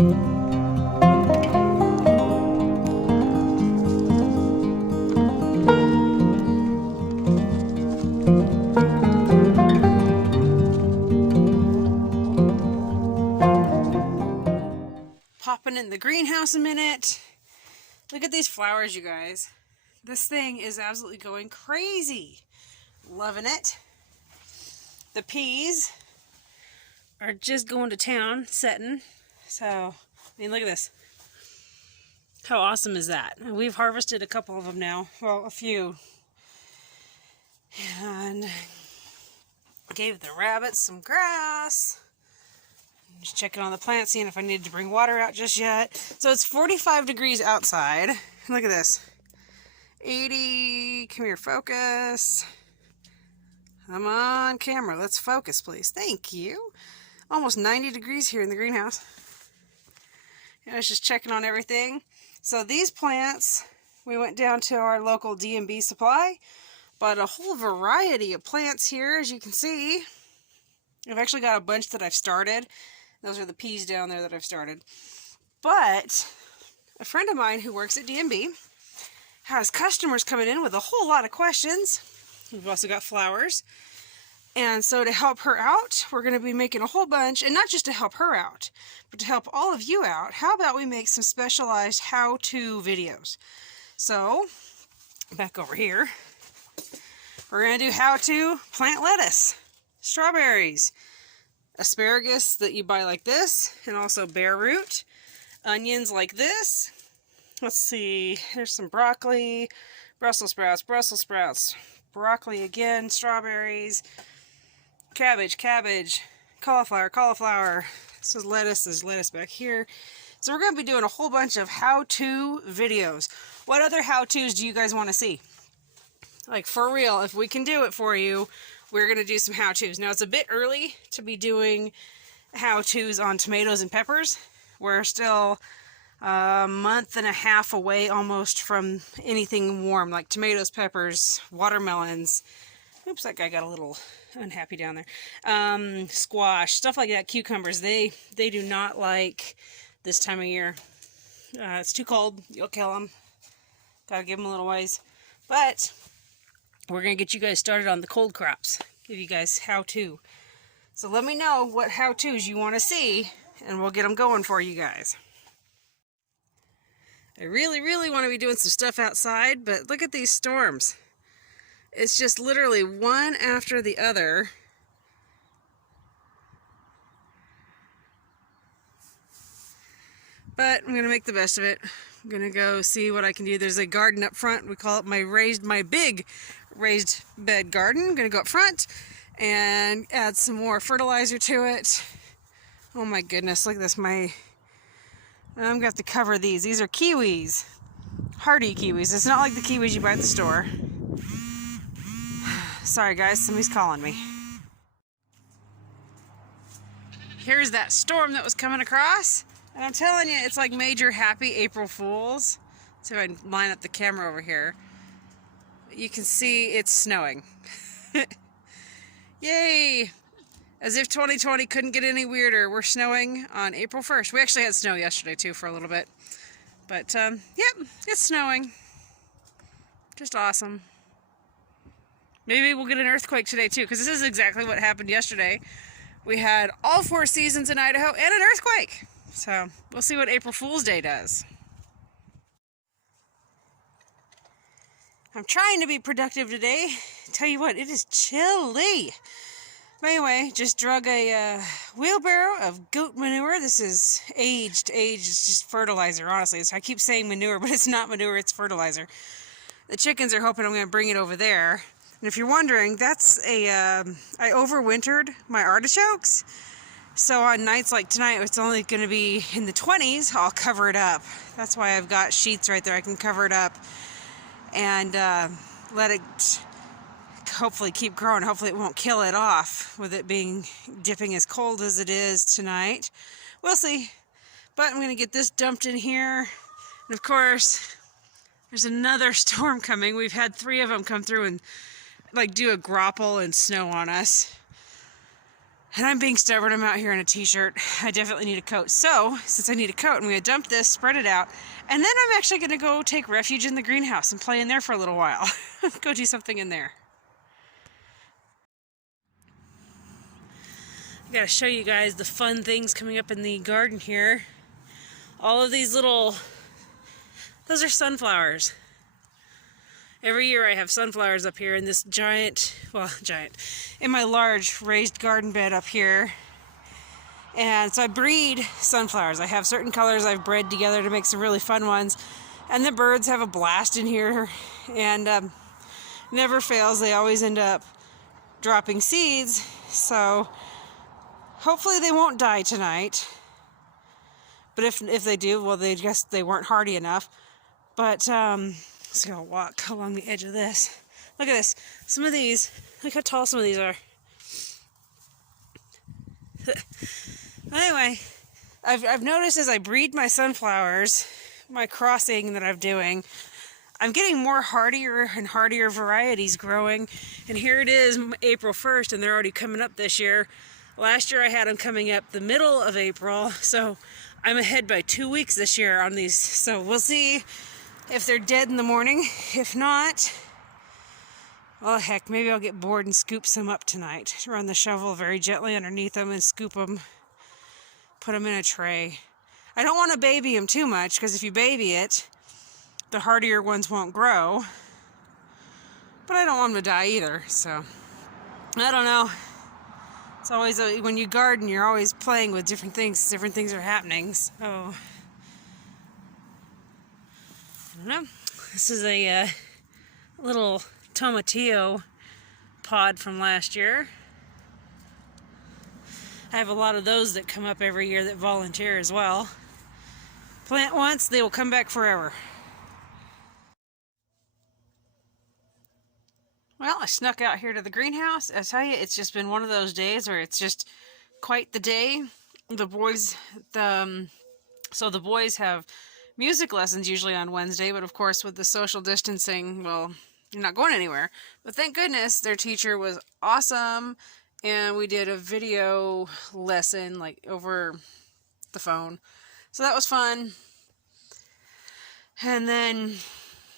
Popping in the greenhouse a minute. Look at these flowers, you guys. This thing is absolutely going crazy. Loving it. The peas are just going to town, setting. So, I mean, look at this. How awesome is that? We've harvested a couple of them now. Well, a few. And gave the rabbits some grass. Just checking on the plant, seeing if I needed to bring water out just yet. So it's 45 degrees outside. Look at this. 80, come here, focus. I'm on camera. Let's focus, please. Thank you. Almost 90 degrees here in the greenhouse. And I was just checking on everything. So these plants, we went down to our local D&B supply, bought a whole variety of plants here, as you can see. I've actually got a bunch that I've started. Those are the peas down there that I've started. But a friend of mine who works at D&B has customers coming in with a whole lot of questions. We've also got flowers. And so to help her out, we're going to be making a whole bunch, and not just to help her out, but to help all of you out. How about we make some specialized how-to videos? So, back over here, we're going to do how to plant lettuce, strawberries, asparagus that you buy like this, and also bare root, onions like this. Let's see, there's some broccoli, Brussels sprouts, broccoli again, strawberries, cabbage, cauliflower. This is lettuce, there's lettuce back here. So we're going to be doing a whole bunch of how-to videos. What other how-tos do you guys want to see? Like, for real, if we can do it for you, we're going to do some how-tos. Now, it's a bit early to be doing how-tos on tomatoes and peppers. We're still a month and a half away almost from anything warm, like tomatoes, peppers, watermelons. Oops, that guy got a little unhappy down there. Squash, stuff like that, cucumbers. They do not like this time of year. It's too cold. You'll kill them. Gotta give them a little ways. But we're going to get you guys started on the cold crops. Give you guys how-to. So let me know what how-tos you want to see, and we'll get them going for you guys. I really want to be doing some stuff outside, but look at these storms. It's just literally one after the other. But I'm going to make the best of it. I'm going to go see what I can do. There's a garden up front. We call it my big raised bed garden. I'm going to go up front and add some more fertilizer to it. Oh my goodness, look at this. I'm going to have to cover these. These are kiwis. Hardy kiwis. It's not like the kiwis you buy at the store. Sorry guys, somebody's calling me. Here's that storm that was coming across. And I'm telling you, it's like major happy April Fools. So if I can line up the camera over here, you can see it's snowing. Yay! As if 2020 couldn't get any weirder. We're snowing on April 1st. We actually had snow yesterday too for a little bit. But, yep, it's snowing. Just awesome. Maybe we'll get an earthquake today too, because this is exactly what happened yesterday. We had all 4 seasons in Idaho and an earthquake. So, we'll see what April Fool's Day does. I'm trying to be productive today. Tell you what, it is chilly. But anyway, just drug a wheelbarrow of goat manure. This is aged. It's just fertilizer, honestly. So I keep saying manure, but it's not manure, it's fertilizer. The chickens are hoping I'm going to bring it over there. And if you're wondering, that's I overwintered my artichokes. So on nights like tonight, it's only going to be in the 20s, I'll cover it up. That's why I've got sheets right there. I can cover it up and let it hopefully keep growing. Hopefully it won't kill it off with it being dipping as cold as it is tonight. We'll see. But I'm going to get this dumped in here. And of course, there's another storm coming. We've had 3 of them come through and like do a grapple and snow on us. And I'm being stubborn. I'm out here in a t-shirt. I definitely need a coat. So, since I need a coat, I'm going to dump this, spread it out, and then I'm actually going to go take refuge in the greenhouse and play in there for a little while. Go do something in there. I got to show you guys the fun things coming up in the garden here. All of these little... Those are sunflowers. Every year I have sunflowers up here in this giant, in my large raised garden bed up here. And so I breed sunflowers. I have certain colors I've bred together to make some really fun ones. And the birds have a blast in here. And never fails, they always end up dropping seeds. So hopefully they won't die tonight. But if they do, well, they guess they weren't hardy enough. But, let's go walk along the edge of this. Look at this. Some of these, look how tall some of these are. Anyway, I've noticed as I breed my sunflowers, my crossing that I'm doing, I'm getting more hardier and hardier varieties growing. And here it is, April 1st, and they're already coming up this year. Last year I had them coming up the middle of April, so I'm ahead by 2 weeks this year on these. So we'll see if they're dead in the morning. If not, well, heck, maybe I'll get bored and scoop some up tonight. Run the shovel very gently underneath them and scoop them. Put them in a tray. I don't want to baby them too much, because if you baby it, the hardier ones won't grow. But I don't want them to die either, so I don't know. It's always, when you garden, you're always playing with different things. Different things are happening, so... I don't know. This is a little tomatillo pod from last year. I have a lot of those that come up every year that volunteer as well. Plant once, they will come back forever. Well, I snuck out here to the greenhouse. I tell you, it's just been one of those days where it's just quite the day. The boys, so the boys have music lessons usually on Wednesday, but of course with the social distancing, well, you're not going anywhere. But thank goodness their teacher was awesome, and we did a video lesson like over the phone. So that was fun. And then,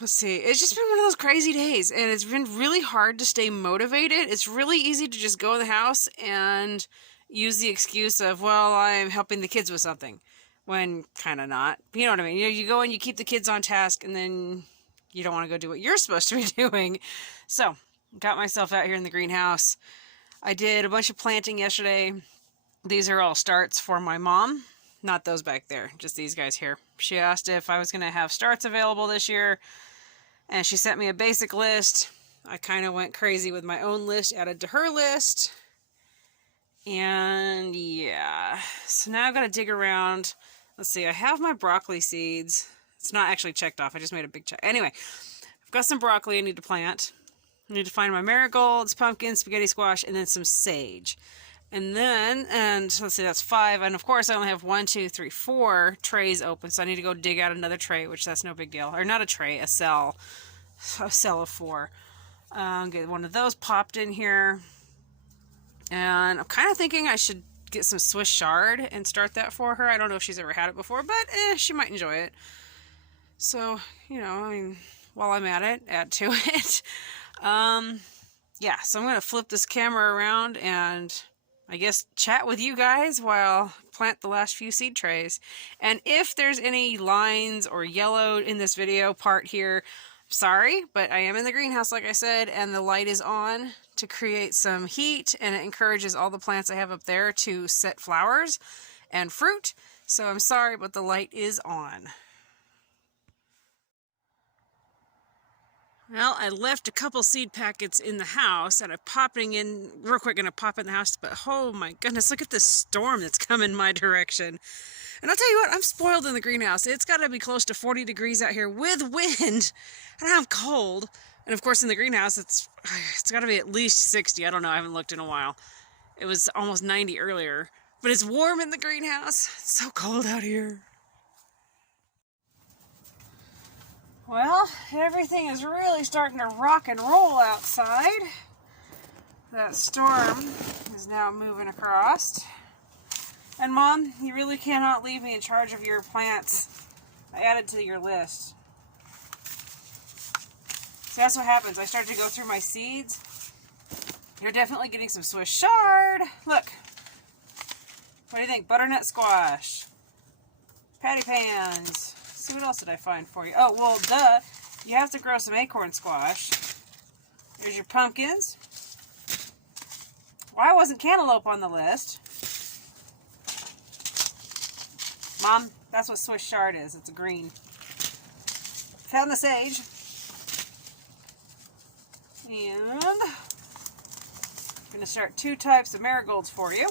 let's see, it's just been one of those crazy days, and it's been really hard to stay motivated. It's really easy to just go in the house and use the excuse of, well, I'm helping the kids with something. When kind of not. You know what I mean? You go and you keep the kids on task, and then you don't want to go do what you're supposed to be doing. So, got myself out here in the greenhouse. I did a bunch of planting yesterday. These are all starts for my mom. Not those back there, just these guys here. She asked if I was going to have starts available this year, and she sent me a basic list. I kind of went crazy with my own list, added to her list. And yeah, so now I've got to dig around. Let's see, I have my broccoli seeds. It's not actually checked off. I just made a big check. Anyway, I've got some broccoli I need to plant. I need to find my marigolds, pumpkins, spaghetti squash, and then some sage. And then, let's see, that's 5. And of course, I only have 4 trays open. So I need to go dig out another tray, which that's no big deal. Or not a tray, a cell. A cell of 4. Get one of those popped in here. And I'm kind of thinking I should get some Swiss chard and start that for her. I don't know if she's ever had it before, but she might enjoy it. So, you know, I mean, while I'm at it, add to it. Yeah, so I'm going to flip this camera around and I guess chat with you guys while I plant the last few seed trays. And if there's any lines or yellow in this video part here, sorry, but I am in the greenhouse, like I said, and the light is on to create some heat, and it encourages all the plants I have up there to set flowers and fruit. So I'm sorry, but the light is on. Well, I left a couple seed packets in the house, and I'm popping in real quick, gonna pop in the house, but oh my goodness, look at this storm that's coming my direction. And I'll tell you what, I'm spoiled in the greenhouse. It's got to be close to 40 degrees out here with wind, and I'm cold. And of course in the greenhouse, it's got to be at least 60. I don't know, I haven't looked in a while. It was almost 90 earlier, but it's warm in the greenhouse. It's so cold out here. Well, everything is really starting to rock and roll outside. That storm is now moving across. And Mom, you really cannot leave me in charge of your plants. I added to your list. So that's what happens. I start to go through my seeds. You're definitely getting some Swiss chard. Look. What do you think? Butternut squash. Patty pans. Let's see, what else did I find for you? Oh, well, duh. You have to grow some acorn squash. There's your pumpkins. Why wasn't cantaloupe on the list? Mom, that's what Swiss chard is. It's a green. Found the sage. And I'm going to start 2 types of marigolds for you.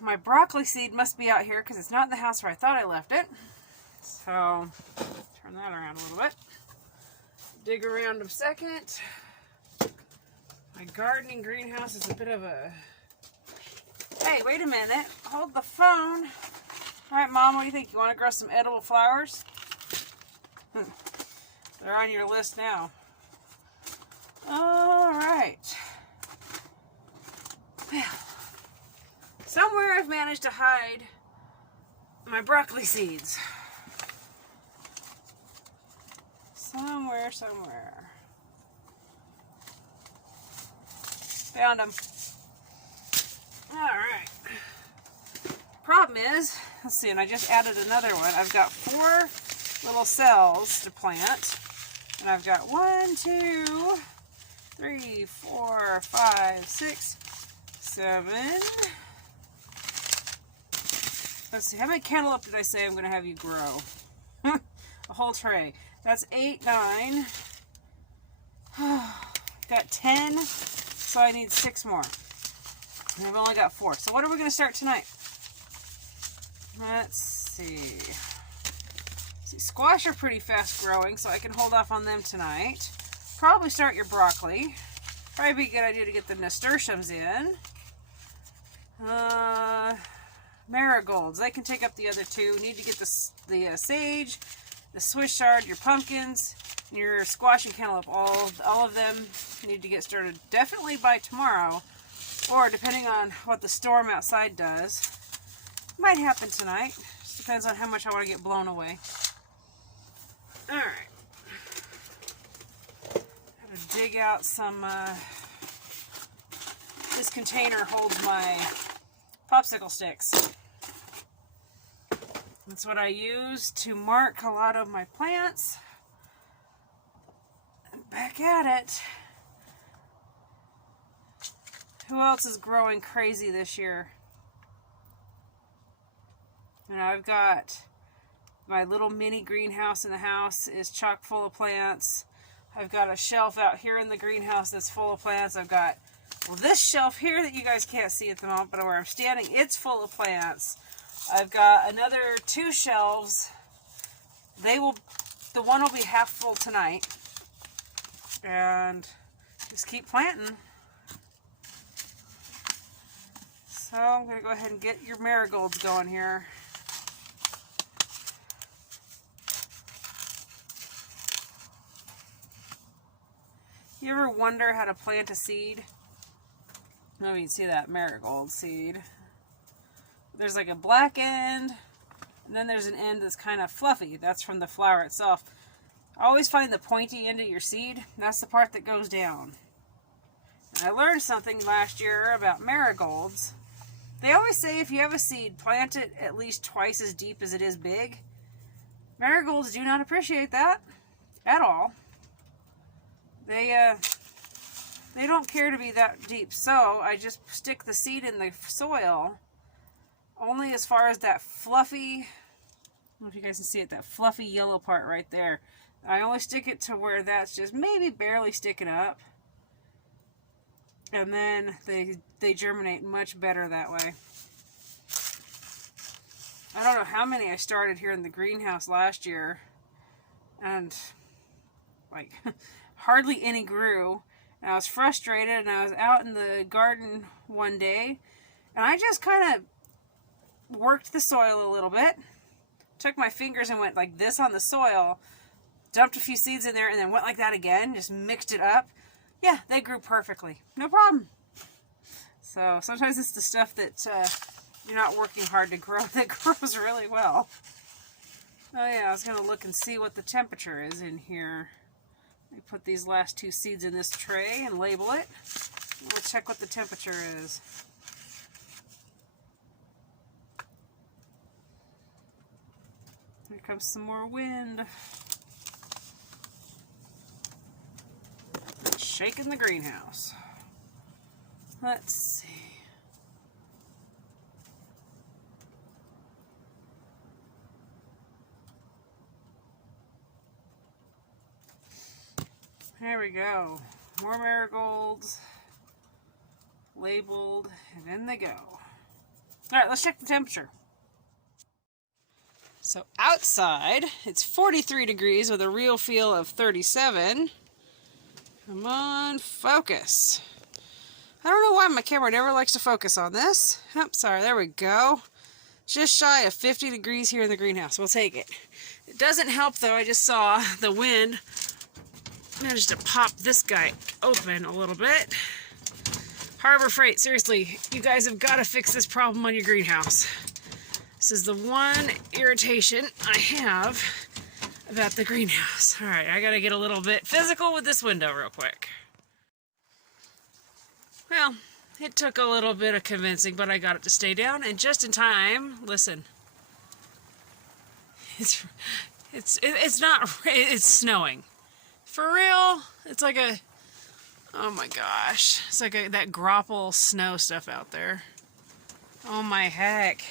My broccoli seed must be out here because it's not in the house where I thought I left it. So, turn that around a little bit. Dig around a second. My gardening greenhouse is a bit of a... Hey, wait a minute. Hold the phone. Alright, Mom, what do you think? You want to grow some edible flowers? They're on your list now. Alright. Well, somewhere I've managed to hide my broccoli seeds. Somewhere. Found them. Alright. Problem is, let's see, and I just added another one. I've got 4 little cells to plant. And I've got 1, 2, 3, 4, 5, 6, 7. Let's see, how many cantaloupe did I say I'm going to have you grow? A whole tray. That's 8, 9. Got 10, so I need 6 more. And I've only got 4. So what are we going to start tonight? Let's see. Squash are pretty fast growing, so I can hold off on them tonight. Probably start your broccoli. Probably be a good idea to get the nasturtiums in. Marigolds, they can take up the other 2. Need to get the sage, the Swiss chard, your pumpkins, and your squash and cantaloupe. All of them need to get started definitely by tomorrow, or depending on what the storm outside does. Might happen tonight. Just depends on how much I want to get blown away. Alright. Gotta dig out some, this container holds my popsicle sticks. That's what I use to mark a lot of my plants. And back at it. Who else is growing crazy this year? You know, I've got my little mini greenhouse in the house is chock full of plants. I've got a shelf out here in the greenhouse that's full of plants. I've got, well, this shelf here that you guys can't see at the moment, but where I'm standing, it's full of plants. I've got another 2 shelves. The one will be half full tonight. And just keep planting. So I'm going to go ahead and get your marigolds going here. You ever wonder how to plant a seed? Maybe you can see that marigold seed. There's like a black end, and then there's an end that's kind of fluffy. That's from the flower itself. I always find the pointy end of your seed. That's the part that goes down. And I learned something last year about marigolds. They always say if you have a seed, plant it at least twice as deep as it is big. Marigolds do not appreciate that at all. They don't care to be that deep, so I just stick the seed in the soil only as far as that fluffy, I don't know if you guys can see it, that fluffy yellow part right there. I only stick it to where that's just maybe barely sticking up, and then they germinate much better that way. I don't know how many I started here in the greenhouse last year, and like hardly any grew. And I was frustrated, and I was out in the garden one day, and I just kind of worked the soil a little bit, took my fingers and went like this on the soil, dumped a few seeds in there, and then went like that again, just mixed it up. Yeah, they grew perfectly. No problem. So sometimes it's the stuff that you're not working hard to grow that grows really well. Oh yeah, I was going to look and see what the temperature is in here. Let me put these last 2 seeds in this tray and label it. We'll check what the temperature is. Here comes some more wind. Shaking the greenhouse. Let's see. There we go. More marigolds. Labeled, and in they go. Alright, let's check the temperature. So outside, it's 43 degrees with a real feel of 37. Come on, focus. I don't know why my camera never likes to focus on this. Oh, sorry, there we go. Just shy of 50 degrees here in the greenhouse. We'll take it. It doesn't help though, I just saw the wind managed to pop this guy open a little bit. Harbor Freight, seriously, you guys have got to fix this problem on your greenhouse. This is the one irritation I have about the greenhouse. All right, I got to get a little bit physical with this window real quick. Well, it took a little bit of convincing, but I got it to stay down, and just in time. Listen, it's snowing. For real, it's like a, oh my gosh, it's like that grapple snow stuff out there. Oh my heck.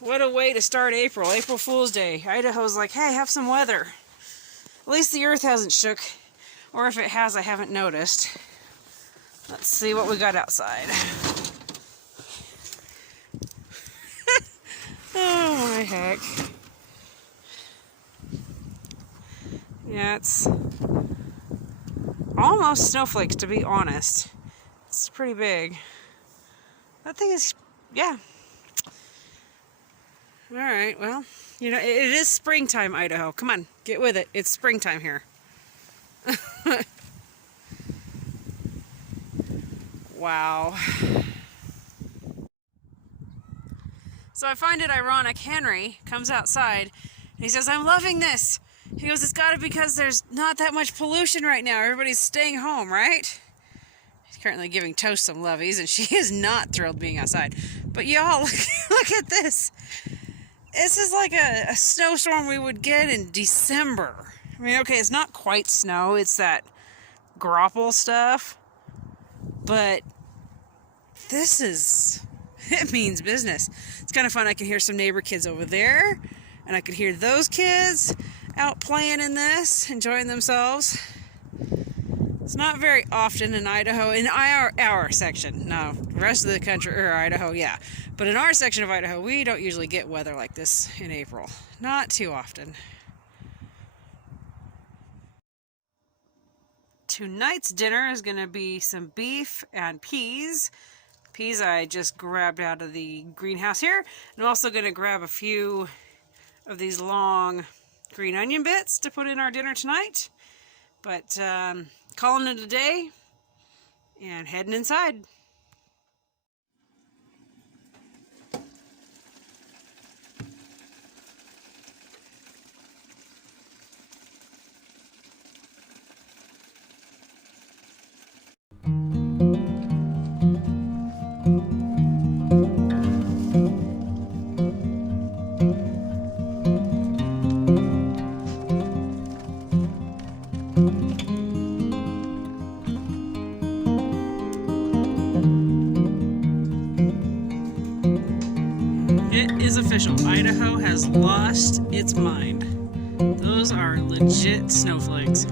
What a way to start April. April Fool's Day. Idaho's like, hey, have some weather. At least the earth hasn't shook. Or if it has, I haven't noticed. Let's see what we got outside. Oh my heck. Yeah, it's almost snowflakes, to be honest. It's pretty big. That thing is, yeah. Alright, well, you know, it is springtime, Idaho. Come on, get with it. It's springtime here. Wow. So I find it ironic, Henry comes outside and he says, I'm loving this. He goes, it's gotta be because there's not that much pollution right now. Everybody's staying home, right? He's currently giving Toast some lovies and she is not thrilled being outside. But y'all, look at this. This is like a snowstorm we would get in December. I mean, okay, it's not quite snow. It's that grapple stuff. But this is, it means business. It's kind of fun. I can hear some neighbor kids over there. And I could hear those kids out playing in this, enjoying themselves. It's not very often in Idaho, in our section. No, the rest of the country, or Idaho, yeah. But in our section of Idaho, we don't usually get weather like this in April. Not too often. Tonight's dinner is going to be some beef and peas. Peas I just grabbed out of the greenhouse here. And I'm also going to grab a few of these long green onion bits to put in our dinner tonight. But calling it a day and heading inside. It is official. Idaho has lost its mind. Those are legit snowflakes.